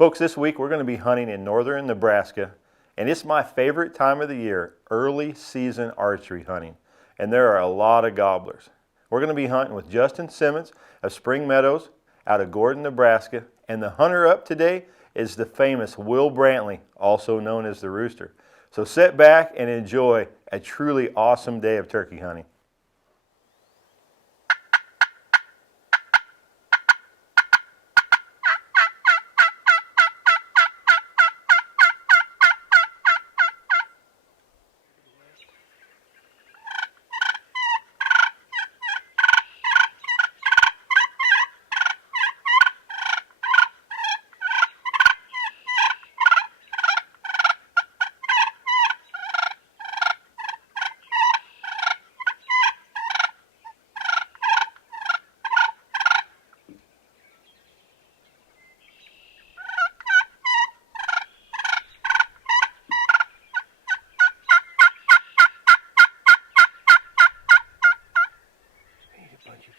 Folks, this week we're going to be hunting in northern Nebraska, and it's my favorite time of the year, early season archery hunting. And there are a lot of gobblers. We're going to be hunting with Justin Simmons of Spring Meadows out of Gordon, Nebraska, and the hunter up today is the famous Will Brantley, also known as the Rooster. So sit back and enjoy a truly awesome day of turkey hunting.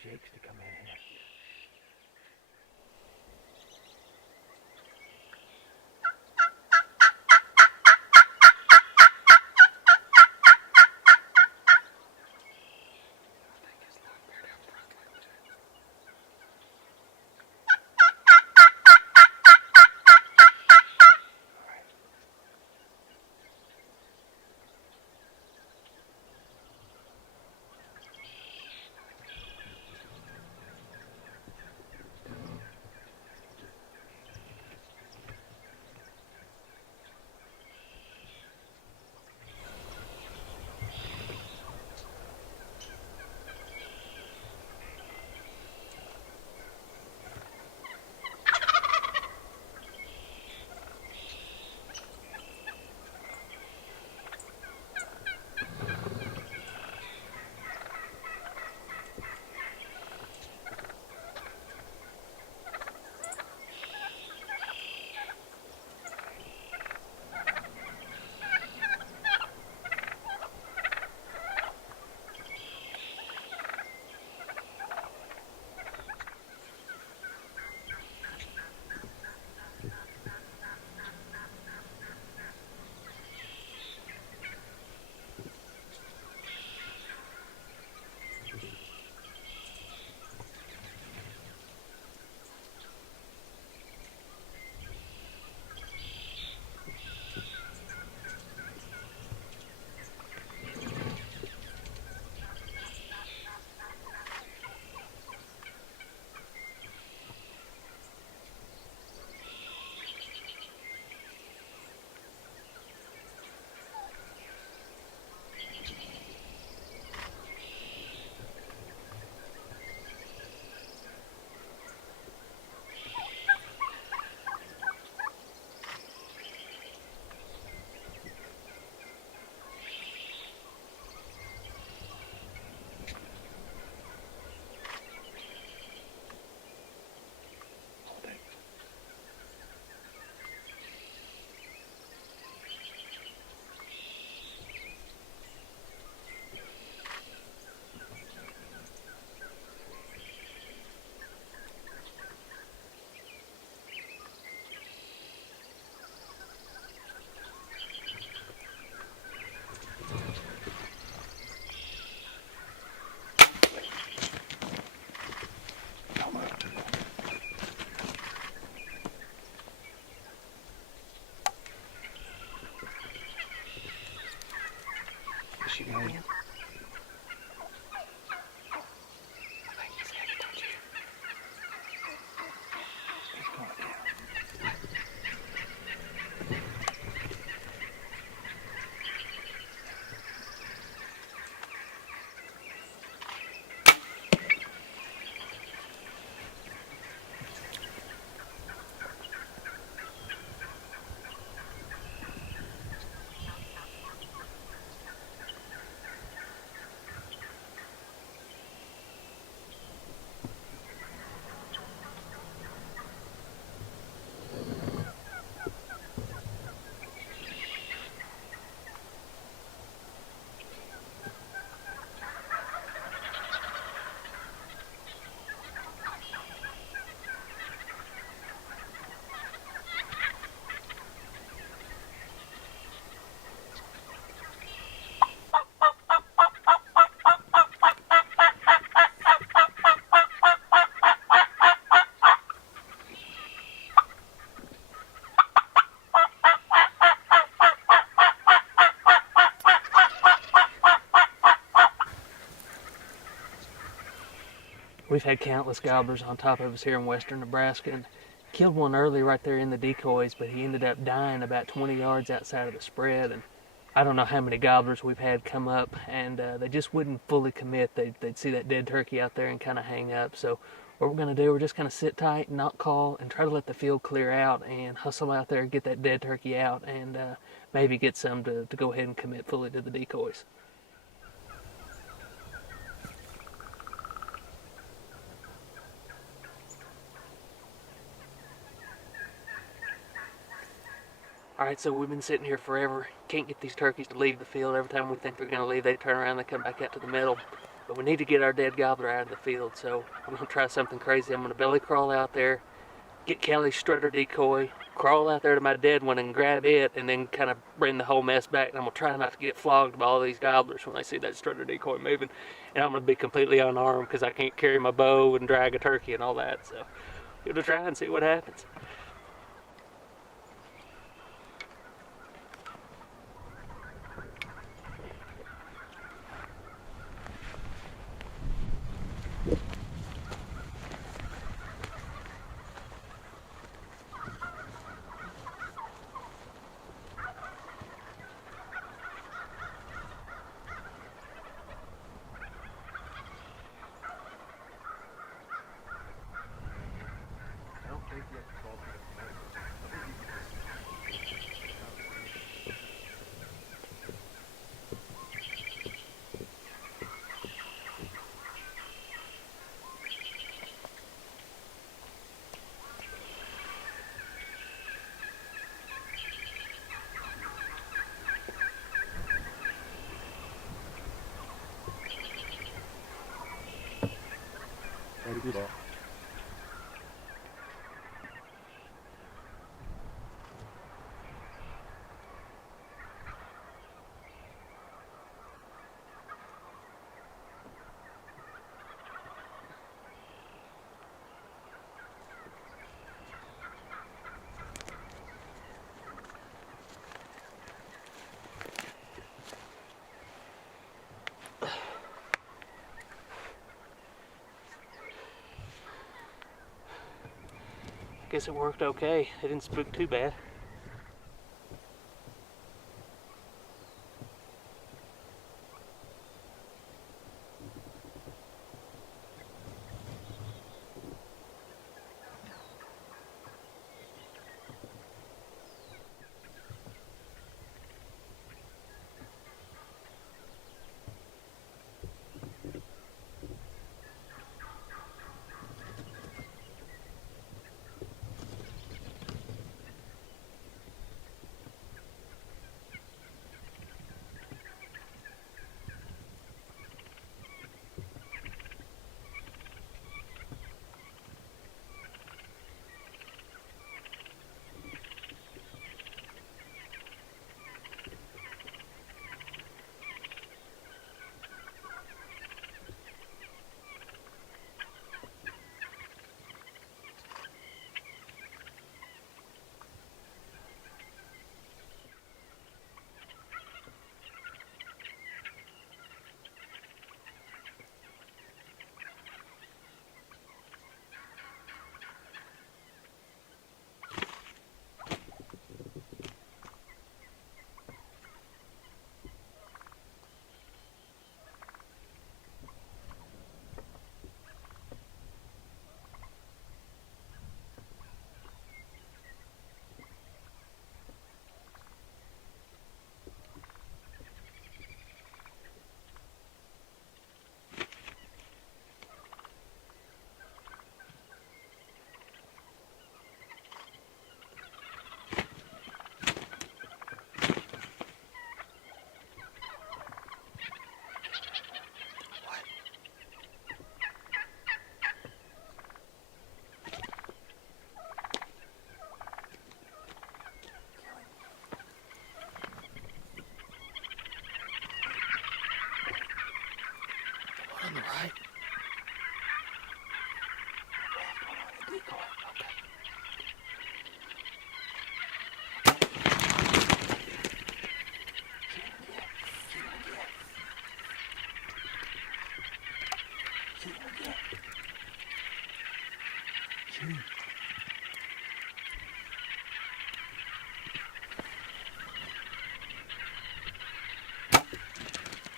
Jakes to come in here. She going. We've had countless gobblers on top of us here in western Nebraska, and killed one early right there in the decoys, but he ended up dying about 20 yards outside of the spread. And I don't know how many gobblers we've had come up, and they just wouldn't fully commit. They'd see that dead turkey out there and kind of hang up. So what we're going to do, we're just going to sit tight, not call, and try to let the field clear out and hustle out there, get that dead turkey out, and maybe get some to go ahead and commit fully to the decoys. Alright, so we've been sitting here forever. Can't get these turkeys to leave the field. Every time we think they're going to leave, they turn around, they come back out to the middle. But we need to get our dead gobbler out of the field, so I'm going to try something crazy. I'm going to belly crawl out there, get Kelly's strutter decoy, crawl out there to my dead one and grab it, and then kind of bring the whole mess back. And I'm going to try not to get flogged by all these gobblers when they see that strutter decoy moving. And I'm going to be completely unarmed because I can't carry my bow and drag a turkey and all that. So we're going to try and see what happens. Guess it worked okay. It didn't spook too bad.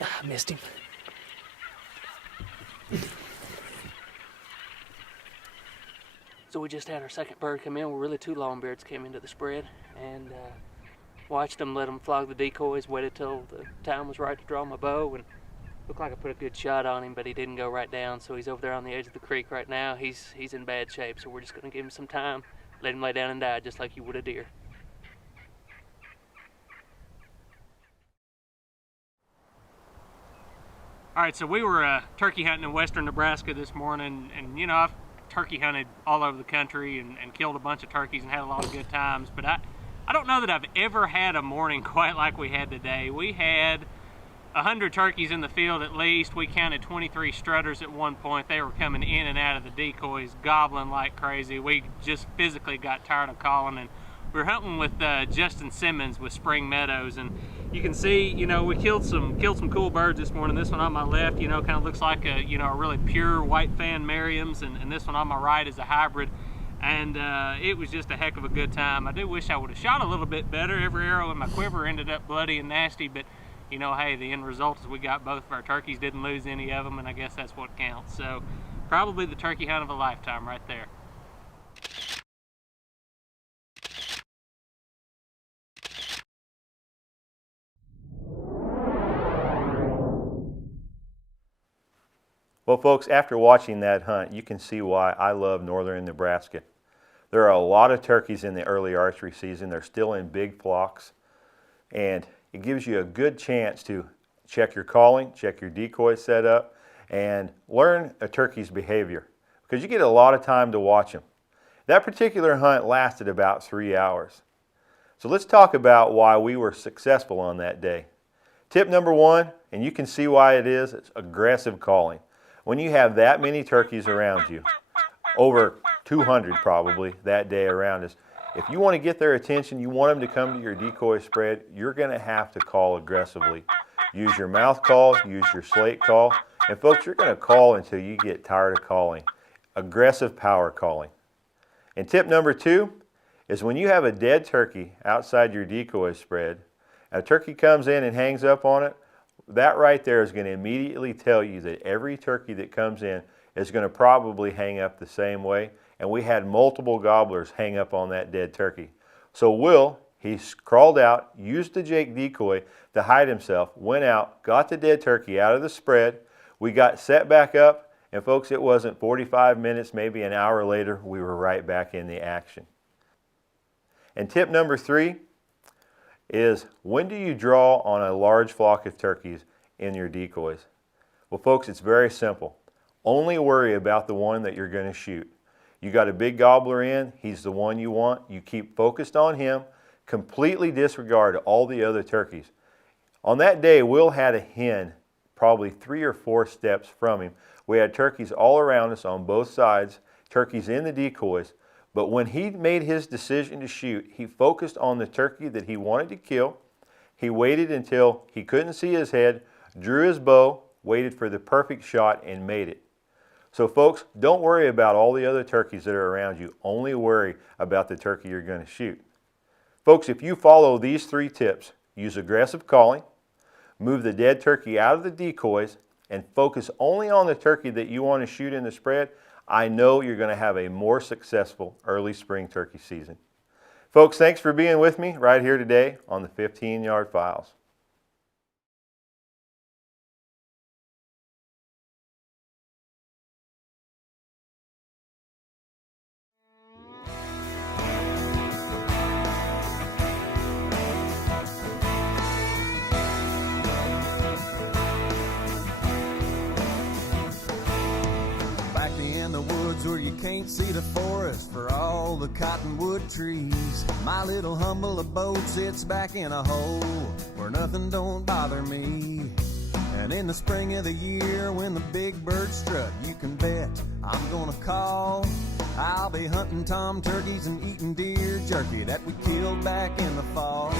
I missed him. So we just had our second bird come in. Well, really two longbeards came into the spread, and watched them, let them flog the decoys, waited till the time was right to draw my bow, and looked like I put a good shot on him, but he didn't go right down. So he's over there on the edge of the creek right now. He's in bad shape, so we're just gonna give him some time, let him lay down and die just like you would a deer. All right, so we were turkey hunting in western Nebraska this morning, and you know, I've turkey hunted all over the country and killed a bunch of turkeys and had a lot of good times, but I don't know that I've ever had a morning quite like we had today. We had 100 turkeys in the field at least. We counted 23 strutters at one point. They were coming in and out of the decoys, gobbling like crazy. We just physically got tired of calling, and we were hunting with Justin Simmons with Spring Meadows, and you can see, you know, we killed some cool birds this morning. This one on my left, you know, kind of looks like a, you know, a really pure white fan Merriam's, and this one on my right is a hybrid. And it was just a heck of a good time. I do wish I would have shot a little bit better. Every arrow in my quiver ended up bloody and nasty, but you know, hey, the end result is we got both of our turkeys, didn't lose any of them, and I guess that's what counts. So probably the turkey hunt of a lifetime right there. Well, folks, after watching that hunt, you can see why I love northern Nebraska. There are a lot of turkeys in the early archery season. They're still in big flocks, and it gives you a good chance to check your calling, check your decoy setup, and learn a turkey's behavior, because you get a lot of time to watch them. That particular hunt lasted about 3 hours. So let's talk about why we were successful on that day. Tip number one, and you can see why it is, it's aggressive calling. When you have that many turkeys around you, over 200 probably that day around us, if you want to get their attention, you want them to come to your decoy spread, you're going to have to call aggressively. Use your mouth call, use your slate call, and folks, you're going to call until you get tired of calling. Aggressive power calling. And tip number two is when you have a dead turkey outside your decoy spread, and a turkey comes in and hangs up on it, that right there is going to immediately tell you that every turkey that comes in is going to probably hang up the same way. And we had multiple gobblers hang up on that dead turkey. So Will, he crawled out, used the Jake decoy to hide himself, went out, got the dead turkey out of the spread. We got set back up, and folks, it wasn't 45 minutes, maybe an hour later, we were right back in the action. And tip number three is, when do you draw on a large flock of turkeys in your decoys? Well, folks, it's very simple. Only worry about the one that you're going to shoot. You got a big gobbler in, he's the one you want. You keep focused on him, completely disregard all the other turkeys. On that day, Will had a hen probably 3 or 4 steps from him. We had turkeys all around us on both sides, turkeys in the decoys. But when he made his decision to shoot, he focused on the turkey that he wanted to kill. He waited until he couldn't see his head, drew his bow, waited for the perfect shot, and made it. So folks, don't worry about all the other turkeys that are around you. Only worry about the turkey you're going to shoot. Folks, if you follow these 3 tips, use aggressive calling, move the dead turkey out of the decoys, and focus only on the turkey that you want to shoot in the spread, I know you're going to have a more successful early spring turkey season. Folks, thanks for being with me right here today on the 15-Yard Files. Where you can't see the forest for all the cottonwood trees. My little humble abode sits back in a hole where nothing don't bother me. And in the spring of the year when the big birds strut, you can bet I'm gonna call. I'll be hunting tom turkeys and eating deer jerky that we killed back in the fall.